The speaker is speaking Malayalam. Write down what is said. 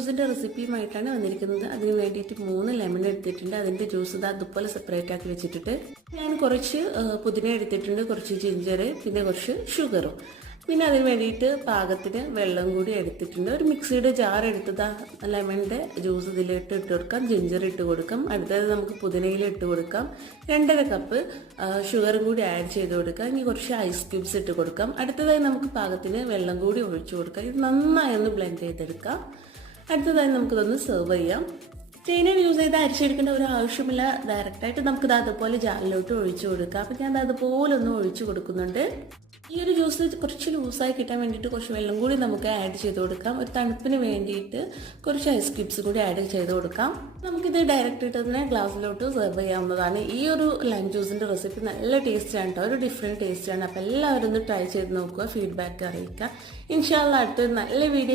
ജ്യൂസിൻ്റെ റെസിപ്പിയുമായിട്ടാണ് വന്നിരിക്കുന്നത്. അതിന് വേണ്ടിയിട്ട് 3 ലെമൺ എടുത്തിട്ടുണ്ട്. അതിൻ്റെ ജ്യൂസ് ഇത് അതുപോലെ സെപ്പറേറ്റ് ആക്കി വെച്ചിട്ട് ഞാൻ കുറച്ച് പുതിന എടുത്തിട്ടുണ്ട്, കുറച്ച് ജിഞ്ചർ, പിന്നെ കുറച്ച് ഷുഗറും. പിന്നെ അതിന് വേണ്ടിയിട്ട് പാകത്തിന് വെള്ളം കൂടി എടുത്തിട്ടുണ്ട്. ഒരു മിക്സിയുടെ ജാർ എടുത്തത് ലെമണിൻ്റെ ജ്യൂസ് ഇതിലിട്ട് ഇട്ട് കൊടുക്കാം, ജിഞ്ചർ ഇട്ട് കൊടുക്കാം. അടുത്തത് നമുക്ക് പുതിനയിൽ ഇട്ട് കൊടുക്കാം. 2.5 കപ്പ് ഷുഗറും കൂടി ആഡ് ചെയ്ത് കൊടുക്കാം. ഇനി കുറച്ച് ഐസ് ക്യൂബ്സ് ഇട്ട് കൊടുക്കാം. അടുത്തതായി നമുക്ക് പാകത്തിന് വെള്ളം കൂടി ഒഴിച്ചു കൊടുക്കാം. ഇത് നന്നായി ഒന്ന് ബ്ലെൻഡ് ചെയ്തെടുക്കാം. അടുത്തതായി നമുക്കിതൊന്ന് സെർവ് ചെയ്യാം. സ്റ്റെയിനർ യൂസ് ചെയ്ത് അരിച്ചെടുക്കേണ്ട ഒരു ആവശ്യമില്ല. ഡയറക്റ്റായിട്ട് നമുക്കിത് അതുപോലെ ജാറിലോട്ട് ഒഴിച്ചു കൊടുക്കാം. അപ്പം ഞാൻ അതുപോലെ ഒന്ന് ഒഴിച്ചു കൊടുക്കുന്നുണ്ട്. ഈ ഒരു ജ്യൂസ് കുറച്ച് ലൂസായി കിട്ടാൻ വേണ്ടിയിട്ട് കുറച്ച് വെള്ളം കൂടി നമുക്ക് ആഡ് ചെയ്ത് കൊടുക്കാം. ഒരു തണുപ്പിന് വേണ്ടിയിട്ട് കുറച്ച് ഐസ് ക്യൂബ്സ് കൂടി ആഡ് ചെയ്ത് കൊടുക്കാം. നമുക്കിത് ഡയറക്റ്റ് ഇട്ട് തന്നെ ഗ്ലാസ്സിലോട്ട് സെർവ് ചെയ്യാവുന്നതാണ്. ഈ ഒരു ലൈം ജ്യൂസിൻ്റെ റെസിപ്പി നല്ല ടേസ്റ്റാണ് കേട്ടോ, ഒരു ഡിഫറെൻറ്റ് ടേസ്റ്റാണ്. അപ്പോൾ എല്ലാവരും ഒന്ന് ട്രൈ ചെയ്ത് നോക്കുക, ഫീഡ്ബാക്ക് അറിയിക്കുക. ഇൻഷാ അല്ലാഹ് അടുത്തൊരു നല്ല വീഡിയോ